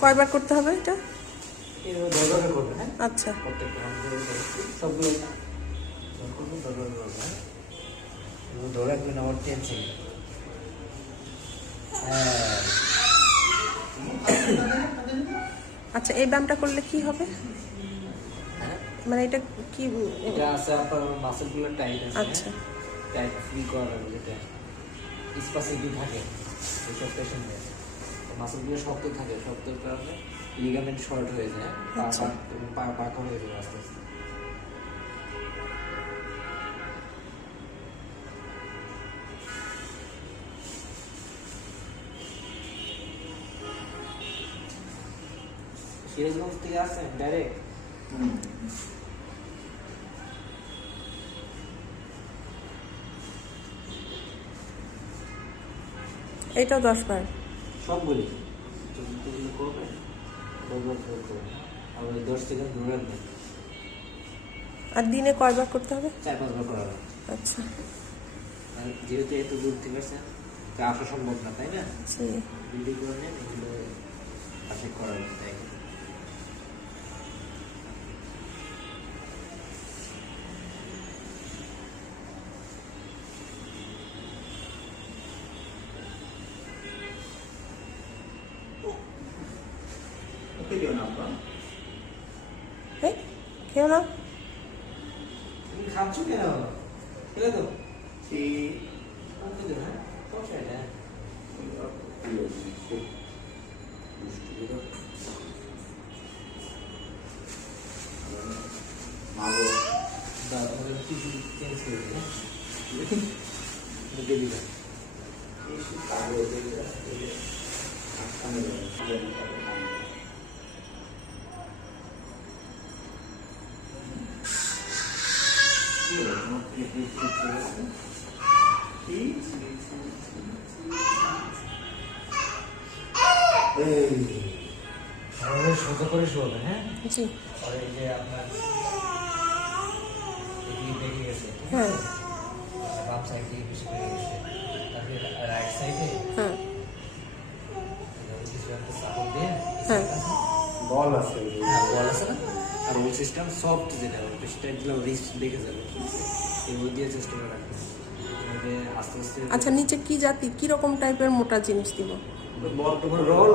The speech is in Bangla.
কয়বার করতে হবে এটা? আচ্ছা, সবগুলো ধরে রাখবেন আমার 10 সেকেন্ড। আচ্ছা, এই ব্যায়ামটা করলে কি হবে? মানে এটা কি? এটা আছে আপনার মাসলগুলো টাইট আছে। আচ্ছা, টাইট ফ্রি করার যেটা স্পেসিফিক থাকে এইসব পেশেন্টদের মাসলগুলো শক্ত থাকে, শক্তর কারণে লিগামেন্ট শর্ট হয়ে যায়, পা পাকা হয়ে যাবে আস্তে আস্তে। সিরাজগঞ্জ থেকে আসছেন ডাইরেক্ট? এইটাও 10 বার? সবগুলি করবেন, আবার 10 সেকেন্ড ধরে রাখবেন। আর দিনে কয়বার করতে হবে? 4-5 বার করা হবে। আচ্ছা, যেহেতু এত দূর থেকে আসছেন আসা সম্ভব না, তাই না? জি। ভিডিও করে নেন, এগুলো পাশে করা হবে। তাই খেও না। তুমি খাচ্ছ কেন? খেলে তো হ্যাঁ, সমস্যা এটা কিছু চেঞ্জ করে দিবে। সোজা করে শোবে। হ্যাঁ জি। আর এই যে আপনার দেখে গেছে, হ্যাঁ, বাম সাইড থেকে বেশি করে গেছে, তারপরে রাইট সাইডে হ্যাঁ, কিছু একটা সাপোর্ট দিয়ে হ্যাঁ। বল আছে, হ্যাঁ বল আছে না, আর ওই সিস্টেম সফট যেটা সেটা দিলে রিস্ক দেখে যাবে, ঠিক আছে? এগুলো দিয়ে চেষ্টা করে রাখবেন আস্তে আস্তে। আচ্ছা, নিচে কি জাতি, কি রকম টাইপের মোটা জিনিস দিব? রোল